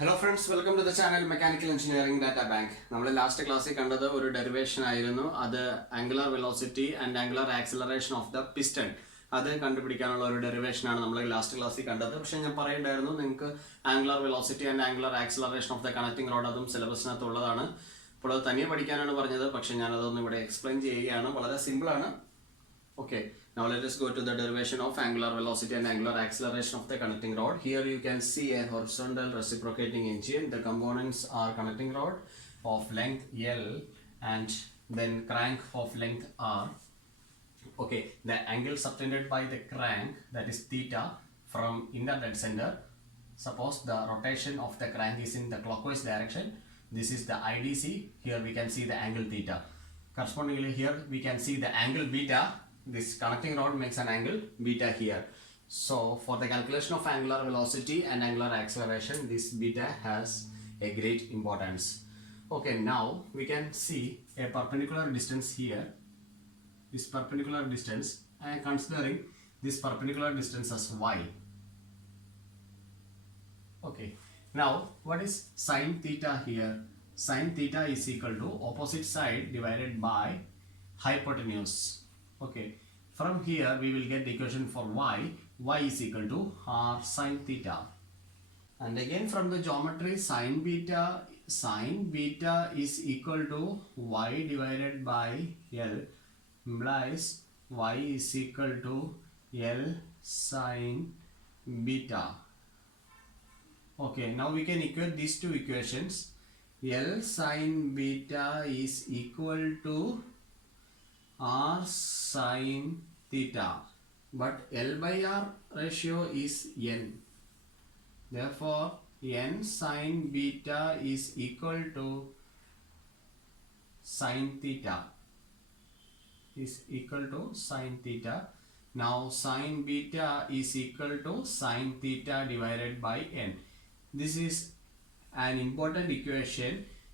Hello friends, welcome to the channel Mechanical Engineering Data Bank. നമ്മൾ ലാസ്റ്റ് ക്ലാസ്സിൽ കണ്ടത് ഒരു ഡെറിവേഷൻ ആയിരുന്നു. അത് angular velocity and angular acceleration of the piston അത് കണ്ടുപിടിക്കാനുള്ള ഒരു ഡെറിവേഷൻ ആണ് നമ്മൾ ലാസ്റ്റ് ക്ലാസ്സിൽ കണ്ടത്. പക്ഷേ ഞാൻ പറയണ്ടായിരുന്നു നിങ്ങൾക്ക് angular velocity and angular acceleration of the connecting road അതും സിലബസിനകത്തുള്ളതാണ്. അപ്പോൾ അത് തനിയെ പഠിക്കാനാണ് പറഞ്ഞത്. പക്ഷേ ഞാനതൊന്നും ഇവിടെ എക്സ്പ്ലെയിൻ ചെയ്യുകയാണ്. വളരെ സിമ്പിളാണ്. Okay, now let us go to the derivation of angular velocity and angular acceleration of the connecting rod. Here you can see a horizontal reciprocating engine. The components are connecting rod of length L and then crank of length R. Okay, the angle subtended by the crank, that is theta, from inner dead center. Suppose the rotation of the crank is in the clockwise direction. This is the IDC. Here we can see the angle theta. Correspondingly, here we can see the angle beta. This connecting rod makes an angle beta here. So for the calculation of angular velocity and angular acceleration, this beta has a great importance. Okay, now we can see a perpendicular distance here. This perpendicular distance, I am considering this perpendicular distance as y. Okay, now what is sine theta here? Sine theta is equal to opposite side divided by hypotenuse. Okay, from here we will get the equation for y. Y is equal to r sine theta. And again from the geometry, sine beta is equal to y divided by L implies y is equal to L sine beta. Okay, now we can equate these two equations. L sine beta is equal to r sine theta, but L by R ratio is n. Therefore, n sine beta is equal to sine theta. Now sine beta is equal to sine theta divided by n. This is an important equation.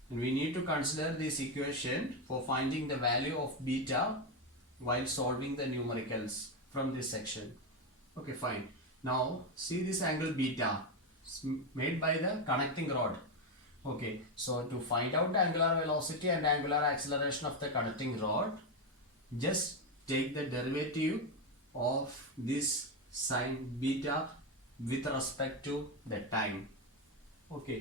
And we need to consider this equation for finding the value of beta while solving the numericals from this section. Okay, fine. Now see this angle beta made by the connecting rod. Okay, so to find out the angular velocity and angular acceleration of the connecting rod, just take the derivative of this sine beta with respect to the time. Okay,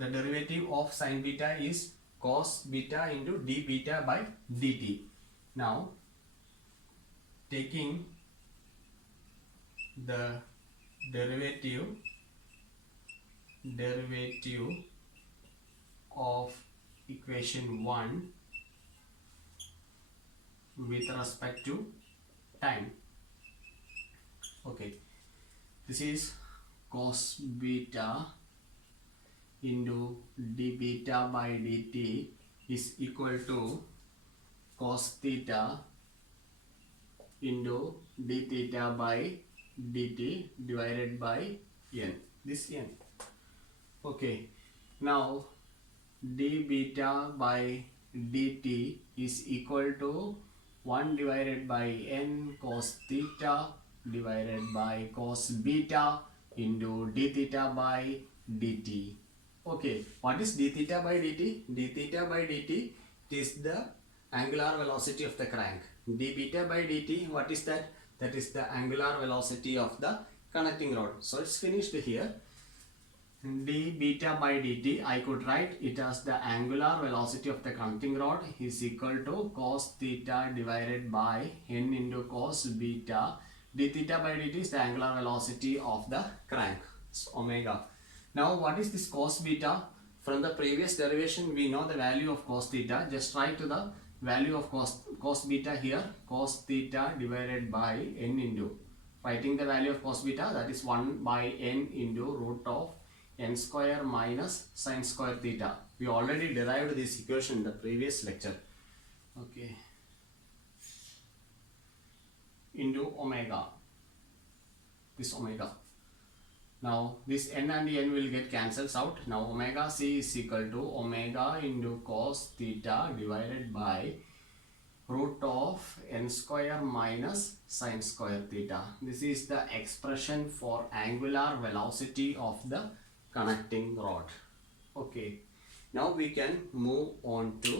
the derivative of sine beta is cos beta into d beta by dt. Now taking the derivative of equation 1 with respect to time. Okay, this is cos beta into d beta by dt is equal to cos theta into d theta by dt divided by n. This n. Okay, now d beta by dt is equal to 1 divided by n cos theta divided by cos beta into d theta by dt. Okay, what is d theta by dt? D theta by dt is the angular velocity of the crank. D beta by dt, what is that? That is the angular velocity of the connecting rod. So it's finished here. D beta by dt, I could write it as the angular velocity of the connecting rod is equal to cos theta divided by n into cos beta. D theta by dt is the angular velocity of the crank. It's omega. Now what is this cos beta? From the previous derivation we know the value of cos theta. Just write to the value of cos beta here. Cos theta divided by n into, writing the value of cos beta, that is 1 by n into root of n square minus sin square theta. We already derived this equation in the previous lecture. Okay, into omega, this omega. Now this n and n will get cancels out. Now omega c is equal to omega into cos theta divided by root of n square minus sine square theta. This is the expression for angular velocity of the connecting rod. Okay, now we can move on to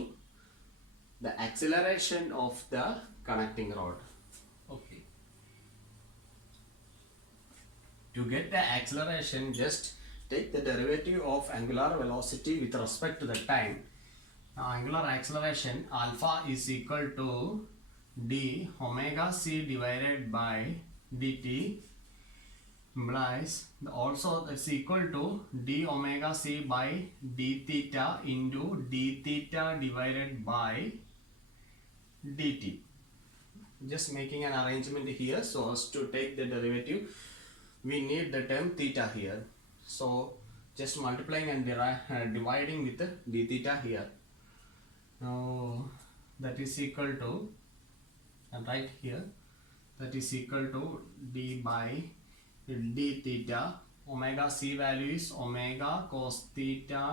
the acceleration of the connecting rod. Okay, to get the acceleration, just take the derivative of angular velocity with respect to the time. Now angular acceleration alpha is equal to d omega c divided by dt implies also that's equal to d omega c by d theta into d theta divided by dt. Just making an arrangement here so as to take the derivative, we need the term theta here, so just multiplying and dividing with the d theta here. Now that is equal to, and right here, that is equal to d by d theta. Omega c value is omega cos theta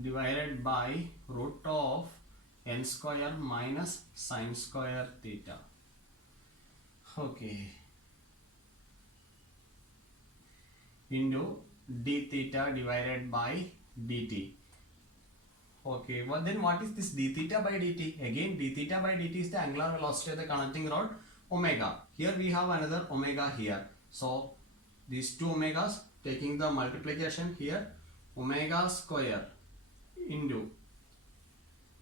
divided by root of n square minus sine square theta. Okay, into d theta divided by dt. Okay, well then what is this d theta by dt? Again, d theta by dt is the angular velocity of the connecting rod, omega. Here we have another omega here. So these two omegas, taking the multiplication here, omega square into,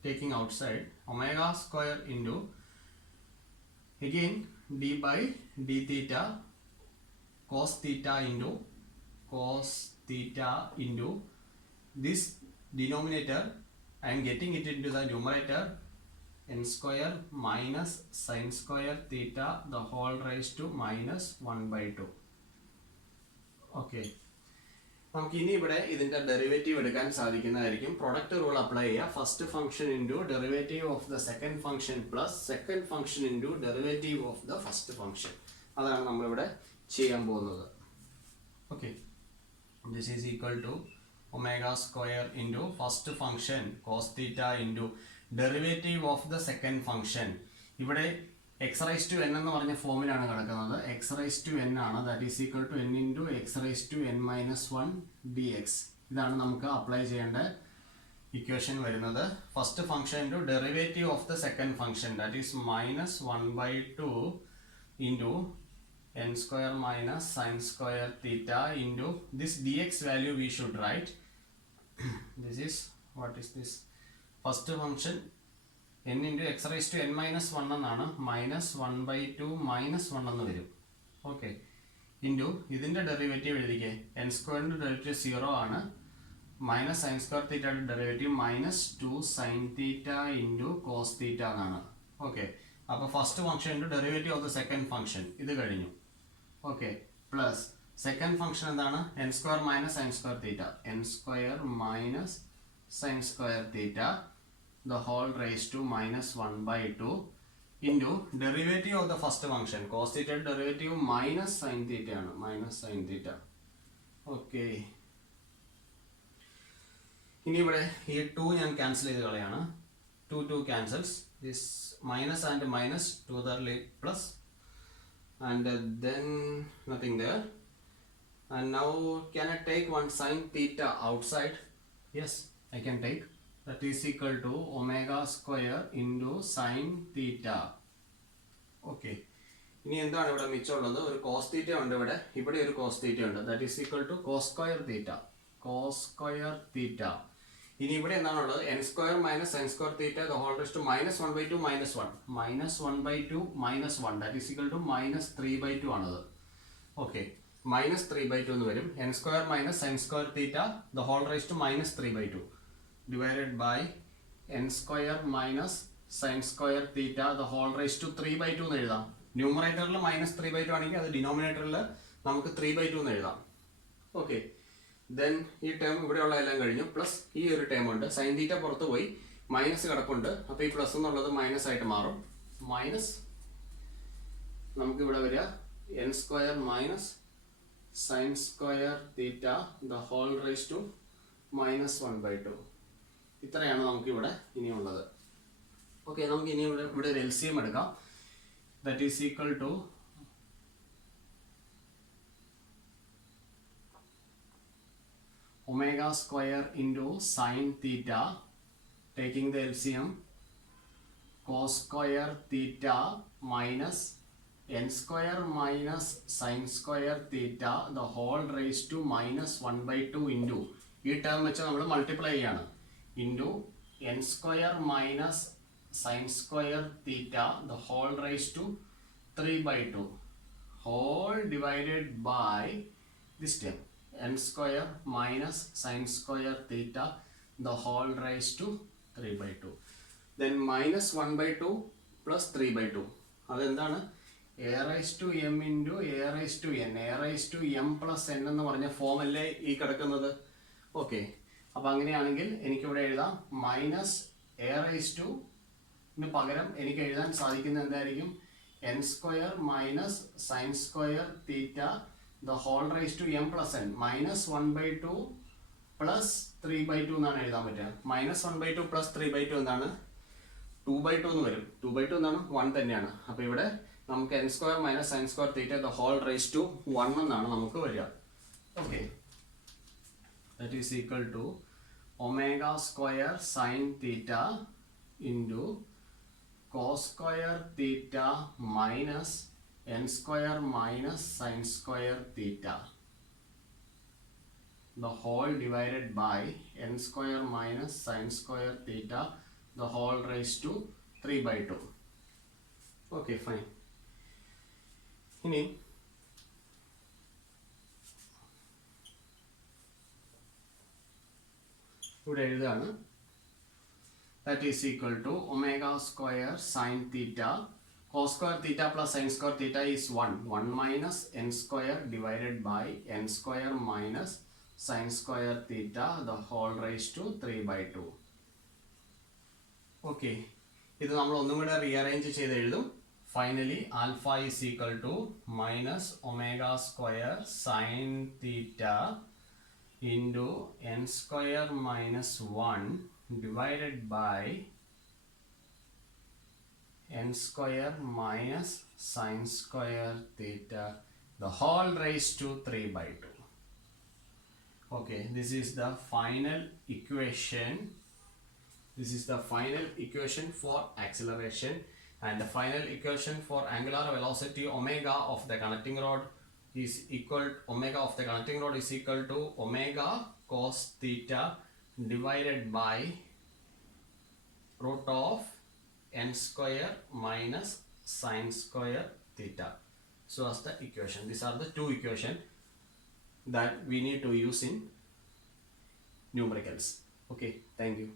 taking outside, omega square into, again d by d theta cos theta into this denominator. I am getting it into the numerator, n square minus sine square theta the whole raised to minus 1 by 2. Okay, നമുക്ക് ഇനി ഇവിടെ ഇതിന്റെ derivative എടുക്കാൻ സാധിക്കുന്നതായിരിക്കും. Product rule apply ചെയ്യുക. First function into derivative of the second function plus second function into derivative of the first function. അതാണ് നമ്മളിവിടെ ചെയ്യാൻ പോകുന്നത്. Okay, this is equal to omega square into first function cos theta into derivative of the second function. ഇവിടെ x raised to n എന്ന് പറഞ്ഞ ഫോമിലാണ് കിടക്കുന്നത്. x raised to n ആണ്, that is equal to n into x raised to n minus 1 dx. ഇതാണ് നമുക്ക് അപ്ലൈ ചെയ്യേണ്ട ഇക്വേഷൻ വരുന്നത്. First function into derivative of the second function, that is minus 1 by 2 into n square minus sine square theta into this dx value we should write. This is, what is this? First function n into x raised to n minus 1 എന്നാണ്, minus 1 by 2 minus 1 എന്ന് വരും. Okay, into ഇതിൻ്റെ derivative എഴുതിക്കേ. n സ്ക്വയറിൻ്റെ derivative 0 ആണ്, minus sine square തീറ്റയുടെ derivative minus 2 sine theta into cos theta എന്നാണ്. Okay, അപ്പോൾ first function into derivative of the second function ഇത് കഴിഞ്ഞു. ഓക്കെ, പ്ലസ് സെക്കൻഡ് ഫംഗ്ഷൻ എന്താണ്? N square minus sine square theta, n square minus sine square theta the whole raised to minus 1 by 2 into derivative of the first function cos തീറ്റയുടെ derivative minus sine theta ആണ്, minus sine theta. Okay, ഇനി ഇവിടെ ഈ 2 ഞാൻ ക്യാൻസൽ ചെയ്ത് കളയാണ്. 2 ക്യാൻസൽസ്, this minus and minus 2 there leave plus, and then nothing there. And now can I take one sin theta outside? Yes, I can take. That is equal to omega square into sin theta. Okay, ഇനി എന്താണ് ഇവിടെ മിച്ചമുള്ളത്? ഒരു cos theta ഉണ്ട് ഇവിടെ, ഇവിടെ ഒരു cos theta ഉണ്ട്, that is equal to cos square theta, cos square theta. ഇനി ഇവിടെ എന്താണുള്ളത്? N square minus sine square theta the whole raised to minus 1 by 2 minus 1, minus 1 by 2 minus 1, that is equal to minus 3 by 2 ആണത്. Okay, minus 3 by 2 എന്ന് വരും. N square minus sine square theta the whole raised to minus 3 by 2 divided by n square minus sine square theta the whole raised to 3 by 2 എന്ന് എഴുതാം. ന്യൂമറേറ്ററിൽ മൈനസ് 3 by 2 ആണെങ്കിൽ അത് ഡിനോമിനേറ്ററിൽ നമുക്ക് 3 by 2 എന്ന് എഴുതാം. ഓക്കെ, ദെൻ ഈ ടേം ഇവിടെയുള്ള എല്ലാം കഴിഞ്ഞു, പ്ലസ് ഈ ഒരു ടേം ഉണ്ട്, സൈൻ തീറ്റ പുറത്ത് പോയി മൈനസ് കിടപ്പുണ്ട്, അപ്പോൾ ഈ പ്ലസ് എന്നുള്ളത് മൈനസ് ആയിട്ട് മാറും. മൈനസ് നമുക്ക് ഇവിടെ വരിക n square minus sine square theta the whole raised to minus 1 by 2. ഇത്രയാണ് നമുക്കിവിടെ ഇനിയുള്ളത്. ഓക്കെ, നമുക്ക് ഇനി ഇവിടെ ഒരു LCM എടുക്കാം. That is equal to omega square into sin theta, taking the LCM, cos square theta minus n square minus sin square theta the whole raised to minus 1/2 into ഈ ടേം വെച്ച് നമ്മൾ മൾട്ടിപ്ലൈ ചെയ്യാണ്, into n square minus sin square theta the whole raised to 3/2 whole divided by this term n square minus sin square theta the whole raised to 3/2. Then minus 1/2 plus 3/2. അതെന്താണ്? a raised to m into a raised to n. a raised to m plus n എന്ന് പറഞ്ഞ ഫോം അല്ലേ ഈ കിടക്കുന്നത്. ഓക്കെ, അപ്പം അങ്ങനെയാണെങ്കിൽ എനിക്കിവിടെ എഴുതാം മൈനസ് എ raised to ന് പകരം എനിക്ക് എഴുതാൻ സാധിക്കുന്നത് എന്തായിരിക്കും? n square minus sine square theta the whole raised to m plus n minus 1/2 plus 3/2 എന്നാണ് എഴുതാൻ പറ്റുക. മൈനസ് 1/2 പ്ലസ് 3/2 എന്താണ്? 2/2 എന്ന് വരും. 2/2 എന്താണ്? 1 തന്നെയാണ്. അപ്പോൾ ഇവിടെ നമുക്ക് n square minus sine square theta the whole raised to 1 എന്നാണ് നമുക്ക് വരിക. Okay, that is equal to omega square sin theta into cos square theta minus n square minus sin square theta the whole divided by n square minus sin square theta the whole raised to 3/2. Okay, fine. ഇനി ഇവിടെ എഴുതാണ് that is equal to omega square sin theta cos square theta plus sin square theta is 1 minus n square divided by n square minus sin square theta the whole raised to 3/2. ഓക്കെ, ഇത് നമ്മൾ ഒന്നും കൂടെ rearrange ചെയ്ത് എഴുതും. Finally alpha is equal to minus omega square sine theta into n square minus 1 divided by n square minus sin square theta the whole raised to 3/2. Okay, this is the final equation. This is the final equation for acceleration, and the final equation for angular velocity omega of the connecting rod is equal to omega cos theta divided by root of n square minus sin square theta. So as the equation, these are the two equations that we need to use in numericals. Okay, thank you.